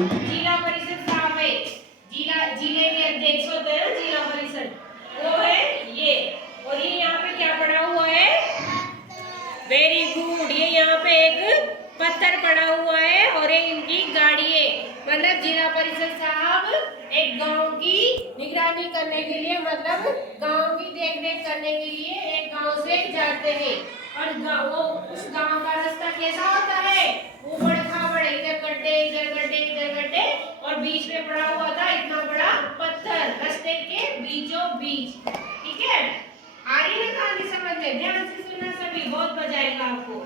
जिला परिषद साहब है, जिले के अध्यक्ष होते हैं ना जिला परिषद, वो है ये। और ये यहाँ पे क्या पड़ा हुआ है? Very good. ये यहाँ पे एक पत्थर पड़ा हुआ है और ये इनकी गाड़ी है। मतलब जिला परिषद साहब एक गांव की निगरानी करने के लिए, मतलब गांव की देखरेख करने के लिए एक गांव से जाते हैं। और वो उस गांव का रास्ता कैसा होता है? ऊबड़ खाबड़, इधर गड्ढे इधर गड्ढे इधर गड्ढे, और बीच में पड़ा हुआ था इतना बड़ा पत्थर रास्ते के बीचों बीच। ठीक है, आ रही है कहानी समझ में? ध्यान से सुनना सभी, बहुत मजा आएगा आपको।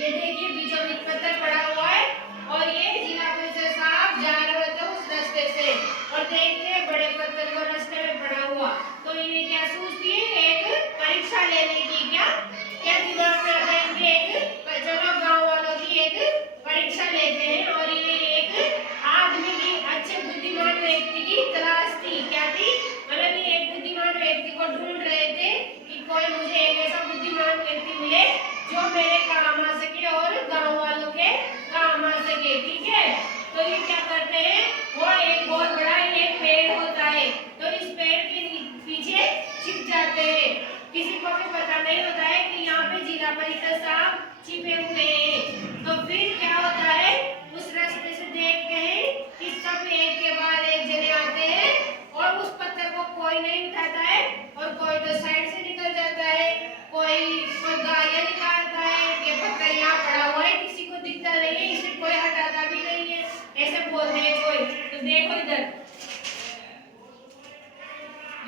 ये देखिए बीचों बीच पत्थर पड़ा हुआ है और ये जिला परिषद साहब जा रहे होते उस रास्ते से और देखते बड़े पत्थर को रास्ते में पड़ा हुआ। तो इन्हें क्या सूझती है? एक परीक्षा लेने की। क्या क्या दिमाग में आता है इनके? एक चलो गांव वालों की एक परीक्षा लेते हैं। और ये एक आदमी की, अच्छे बुद्धिमान व्यक्ति की तलाश थी। क्या थी? मतलब ये एक बुद्धिमान व्यक्ति को ढूंढ रहे थे कि कोई मुझे एक ऐसा बुद्धिमान व्यक्ति मिले जो मेरे काम आ सके और गांव वालों के काम आ सके। ठीक है, तो ये क्या करते हैं? वो एक बहुत बड़ा एक पेड़ होता है, तो इस पेड़ के पीछे छिप जाते हैं। किसी को भी पता नहीं होता है कि यहाँ पे जिला परिषद साहब छिपे हुए हैं। तो फिर क्या होता है? उस रास्ते से देखते हैं कि सब एक के बाद एक जने आते हैं और उस पत्थर को कोई नहीं उठाता है और कोई तो साइड से निकल जाता है, कोई गालियां निकालता है कि पत्थर यहाँ पड़ा हुआ है, किसी को दिखता नहीं है, इसे कोई हटाता भी नहीं है, ऐसे बोलते हैं कोई। तो देखो इधर,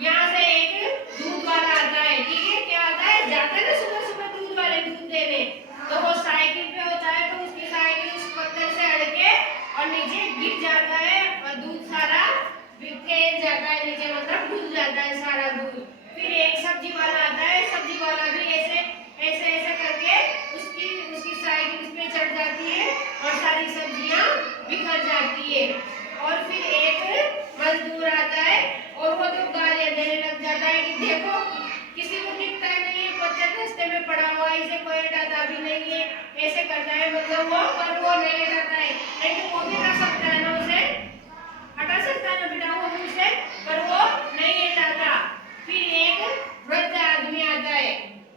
यहाँ से एक दूध वाला आता है। ठीक है, क्या आता है? जाता है ना सुबह सुबह दूध वाले दूध देने, तो वो साइकिल पे होता है, तो उसकी साइकिल उस पत्थर से अड़के और नीचे गिर जाता है और दूध सारा फेंक जाता है नीचे, मतलब डूब जाता है सारा दूध। फिर एक सब्जी वाला आता है, सब्जी वाला भी ऐसे ऐसे ऐसे करके उसकी साइकिल इस पे चढ़ जाती है और सारी सब्जियां बिखर जाती है। और फिर एक मजदूर आता है और वो तो गालियां देने लग जाता है कि देखो किसी को दिखता नहीं है, पत्थर रास्ते में पड़ा हुआ है, इसे कोई हटाता भी नहीं है, ऐसे करता है। मतलब वो, पर वो नहीं हटाता है, लेकिन वो भी कर सकता है ना, उसे हटा सकता है ना बेटा वो भी उसे, पर वो नहीं हटाता। फिर एक वृद्ध आदमी आता है,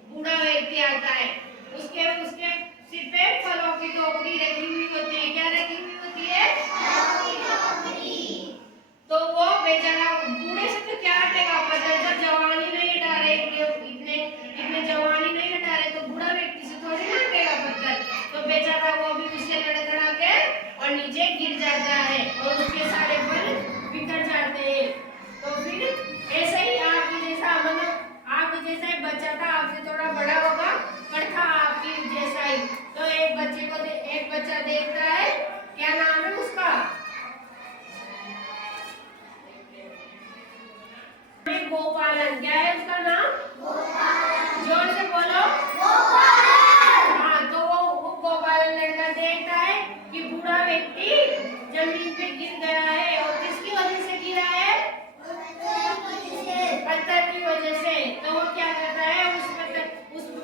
बूढ़ा व्यक्ति आता है, उसके उसके सिर पे फलों की टोकरी रखी हुई होती है। क्या रखी हुई होती है? तो वो बेचारा बूढ़े से तो क्या हटेगा पत्थर, जब जवानी नहीं हटा रहे, इतने इतने जवानी नहीं हटा रहे, तो बूढ़ा व्यक्ति से थोड़ी ना हटेगा पत्थर। तो बेचारा वो भी उससे लड़खड़ा के और नीचे गिर जाता है और उसके सारे फल बिखर जाते हैं। तो फिर ऐसे ही आपके जैसा, मतलब आपके जैसा ही बच्चा था, आपसे थोड़ा बड़ा होगा पर था आपकी जैसा ही। तो एक बच्चे को एक बच्चा देखता है, क्या नाम है उसका? गोपालन। क्या है उसका नाम? गोपालन। जोर से बोलो। गोपालन। हाँ, तो वो गोपालन लड़का देखता है कि बूढ़ा व्यक्ति जमीन पे गिर गया है और किसकी वजह से गिरा है? पत्थर की वजह से। तो वो क्या करता है?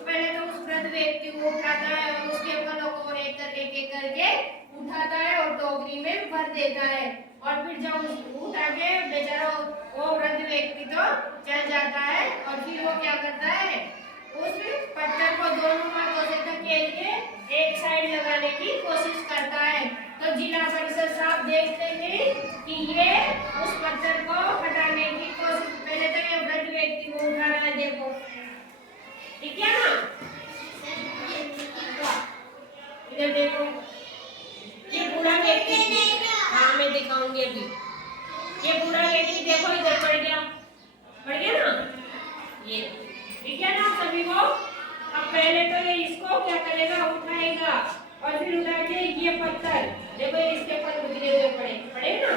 पहले तो उस वृद्ध व्यक्ति को उठाता है और उसके फलों को एक करके उठाता है और टोकरी में भर देता है। और फिर जब उठा के बेचारा वो वृद्ध व्यक्ति तो चल जाता है और फिर वो क्या करता है? उस पत्थर को दोनों हाथों से धकेल के एक साइड लगाने की कोशिश करता है। तो जिला परिषद साहब देखते हैं कि ये उस पत्थर को हटाने की कोशिश, पहले तो ये वृद्ध व्यक्ति को उठा रहा है, देखो ठीक है ना? इधर देखो, ये बूढ़ा व्यक्ति, हाँ मैं दिखाऊंगी अभी। ये बूढ़ा व्यक्ति देखो इधर पड़ गया ना ये, ठीक है ना सभी को? अब पहले तो ये इसको क्या करेगा? उठाएगा और फिर उठा के ये पत्थर देखो, इसके ऊपर गिरे हुए पड़े ना।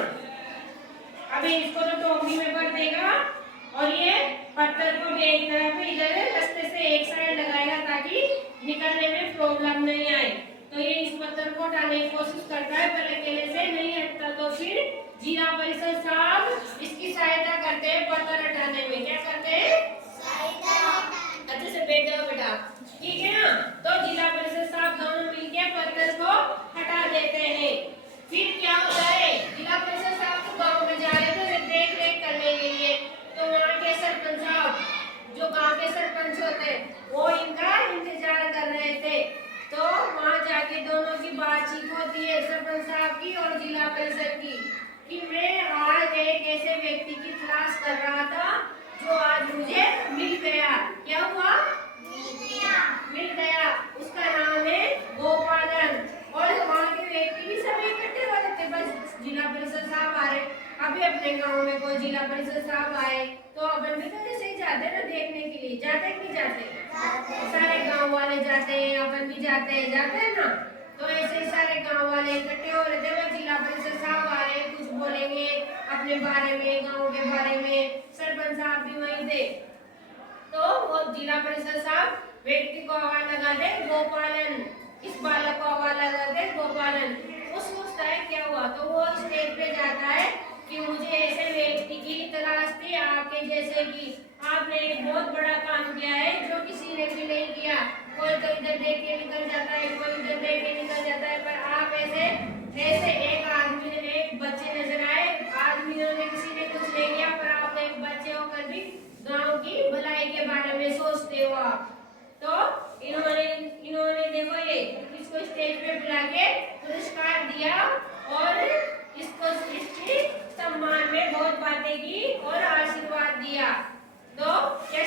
अभी इसको तो टोकरी में भर देगा और ये पत्थर को भी एक तरफ इधर रास्ते से एक साइड लगाएगा ताकि निकलने में प्रॉब्लम नहीं आए। तो ये इस पत्थर को हटाने की कोशिश करता है, पर अकेले से नहीं हटता। तो फिर जिला परिषद साहब इसकी सहायता करते हैं पत्थर हटाने में। क्या करते हैं? अच्छे से बैठ जाओ बेटा, ठीक है ना? तो जिला परिषद साहब दोनों मिलकर पत्थर को हटा देते हैं। फिर क्या होता देखने के लिए, जाते कि नहीं जाते? सारे गांव वाले जाते हैं, अपन भी जाते हैं ना। तो ऐसे सारे गांव वाले इकट्ठे हो रहे थे, वह जिला परिषद साहब आ रहे हैं, कुछ बोलेंगे अपने बारे में, गांव के बारे में। सरपंच साहब भी वहीं थे। तो वो जिला परिषद साहब व्यक्ति को आवाज लगाते गोपालन, इस बालक को आवाज लगाते गोपालन। उस टाइम क्या हुआ, तो वो स्टेज पे जाता है कि मुझे ऐसे व्यक्ति की तलाश थी आपके जैसे कि आपने एक बहुत बड़ा काम किया है जो किसी ने भी नहीं किया। कोई तो इधर देख के निकल जाता है, कोई उधर देख के निकल जाता है, पर आप ऐसे ऐसे एक आदमी ने, एक बच्चे नजर आए, आदमियों ने किसी ने कुछ नहीं किया, पर आप एक बच्चे होकर भी गांव की भलाई के बारे में सोचते हो आप। तो इन्होंने देखो ये इसको स्टेज पे बुला के पुरस्कार दिया और इसको इसके सम्मान में बहुत बातें की और आशीर्वाद दिया। तो क्या